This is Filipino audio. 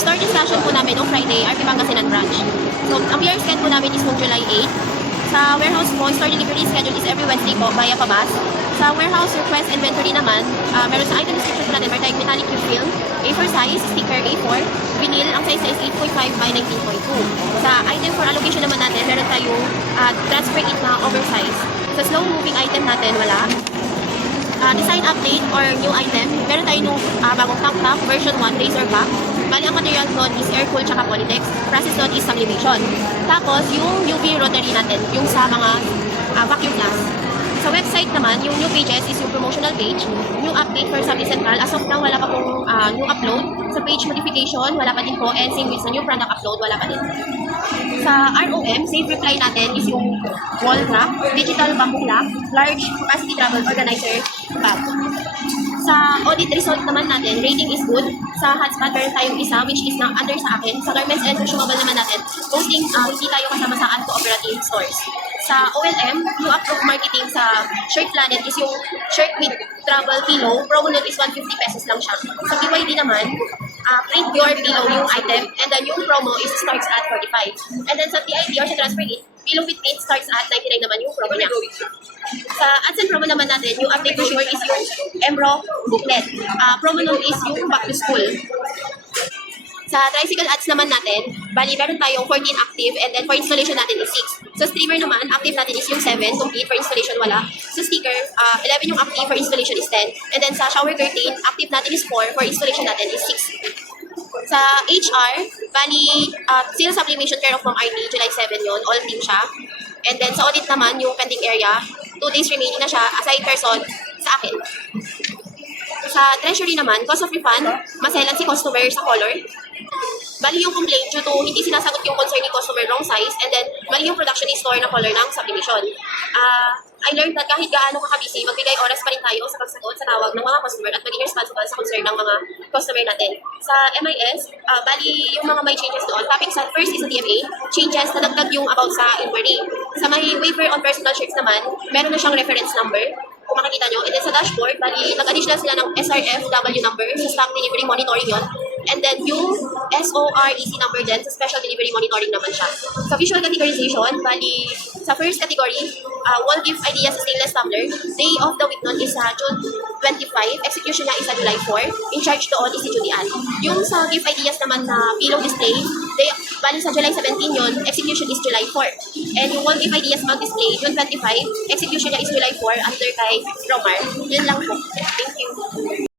store discussion po namin noong Friday, RP Pangasinan branch. So, ang BR scan po namin is noong July 8. Sa warehouse po, store delivery schedule is every Wednesday po via PABAS. Sa warehouse request inventory naman, meron sa item description po natin, meron tayong metallic film, A4 size, sticker A4, vinyl, ang size is 8.5 by 19.2. Sa item for allocation naman natin, meron tayong transfer kit na oversize. Sa slow moving item natin, wala. Design update or new item, meron tayo nung bagong tank top, version 1, razor back. Bali, ang material doon is air cool tsaka polytex. Process doon is sublimation. Tapos, yung UV rotary natin, yung sa mga vacuum glass. Sa website naman, yung new pages is yung promotional page, new update for Subli Central. As of now, wala pa pong new upload. Sa page modification, wala pa din po. And same with sa new product upload, wala pa din. Sa ROM, safe reply natin is yung wall clock, digital bamboo clock, large capacity travel organizer bag. Sa audit result naman natin, rating is good. Sa hotspot, meron tayong isa, which is na under sa akin. Sa garments and consumable naman natin, posting hindi tayo kasama sa uncooperative stores. Sa OLM, new upload marketing sa Shirt Planet is yung shirt with travel pillow. Promo note is 150 pesos lang siya. Sa BYD naman, print your pillow yung item, and then yung promo is starts at 45. And then sa TID or sa transfer kit, pillow with print starts at 99 naman yung promo niya. Sa ads and promo naman natin, yung update to sure is yung Embro booklet. Promo note is yung back to school. Sa tricycle ads naman natin, bali meron tayong 14 active, and then for installation natin is 6. Sa streamer naman, active natin is yung 7, complete, for installation wala. Sa sticker, 11 yung active, for installation is 10. And then sa shower curtain, active natin is 4, for installation natin is 6. Sa HR, bali, sales sublimation care of Ma'am RD, July 7 yun, all team siya. And then sa audit naman, yung pending area, 2 days remaining na siya, aside person sa akin. Sa treasury naman, cost of refund, maselan si customer sa color. Bali yung complaint due to hindi sinasagot yung concern ni customer wrong size, and then mali yung production ni store na color ng subdivision. I learned that kahit gaano kakabisi, magbigay oras pa rin tayo sa pagsagot sa tawag ng mga customer at maging responsible sa concern ng mga customer natin. Sa MIS, bali yung mga may changes doon. Topic sa first is sa DMA, changes na dagdag yung about sa inquiry. Sa may waiver on personal shirts naman, meron na siyang reference number. Kung makikita nyo. And then sa dashboard, bali, nag-additional sila ng SRFW number sa stock delivery monitoring yon. And then yung SOREC number din, sa special delivery monitoring naman siya. Sa visual categorization, bali, sa first category, wall gift idea sa stainless tumbler. Day of the week nun is sa June 25. Execution niya is sa July 4. In charge doon is si Judy Ann. Yung sa gift ideas naman na pillow display, bali sa July 17 yun, execution is July 4. And yung wall gift ideas mug display, June 25, execution niya is July 4 under kay Romar. Yun lang po. Thank you.